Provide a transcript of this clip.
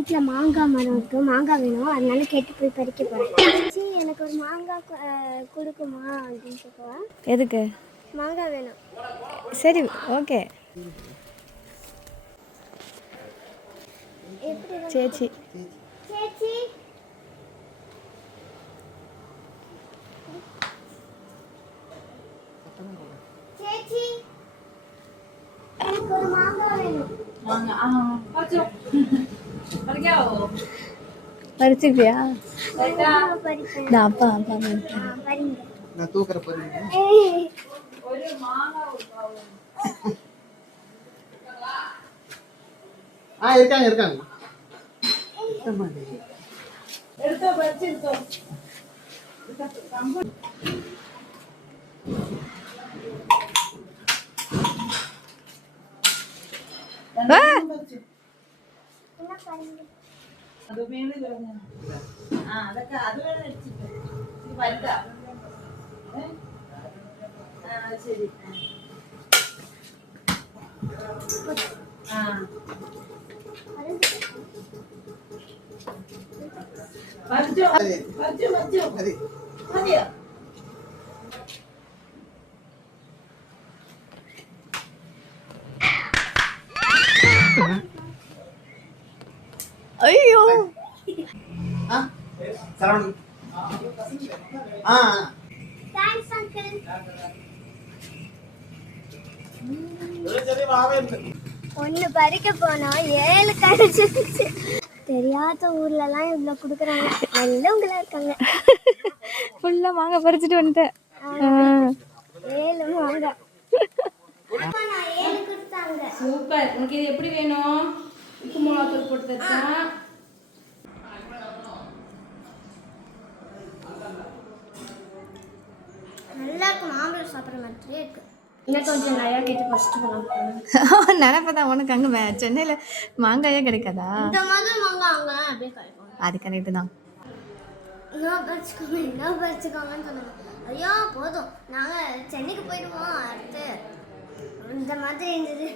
வீட்டில் மாங்காய் மரம் இருக்குது, மாங்காய் வேணும், அதனால கேட்டு போய் பறிக்க போகிறேன். சரி, எனக்கு ஒரு மாங்காய் கொடுக்குமா அப்படின்னு கேட்குவேன். எதுக்கு? மாங்காய் வேணும். சரி, ஓகே. எப்படி சேச்சி சேச்சி சேச்சி எனக்கு ஒரு மாங்காய் வேணும். பறிச்சிருப்பியா? பறிப்பேன். அப்பா பறிங்க. நான் தூக்குற பறிங்க. இருக்காங்க இருக்காங்க. எடுத்தோ பறிச்சிருக்கோ. அது மேலே வரணும். அதக்க அது வேணா எடுத்துக்கோ. இது வந்தா. சரி. பறிச்சோ. சரி. சரியா? ஐயோ சரவணன். Thanks uncle. ஒன்று பறிக்க போனோம், 7 கிடைச்சிருச்சு. தெரியாத ஊர்லலாம் இவ்வளோ கொடுக்குறாங்க, நல்லவங்களா இருக்காங்க. ஃபுல்லாக மாங்காய் பறிச்சுட்டு வந்துட்டேன். 7 மாங்காய். 7 கொடுத்தாங்க. சூப்பர். உனக்கு இது எப்படி வேணும்? உப்பு மிளகாத்தூள் போட்டு தச்சா? நல்லா இருக்கு, மாம்பழம் சாப்பிட்ற மாதிரியே இருக்கு. இன்னும் கொஞ்சம் நிறையா கேட்டு ஃபஸ்ட்டு போகலாம். நினைப்பதான் உனக்கு அங்கே சென்னையில் மாங்காயே கிடைக்காதா? இந்த மாதிரி மாங்காய் அங்கே அப்படியே கிடைக்கும். அது கரெக்டு தான். என்ன பறிச்சுக்கோங்கன்னு சொன்னாங்க. ஐயோ போதும், நாங்கள் சென்னைக்கு போயிடுவோம் அடுத்து. இந்த மாதிரி இருந்தது.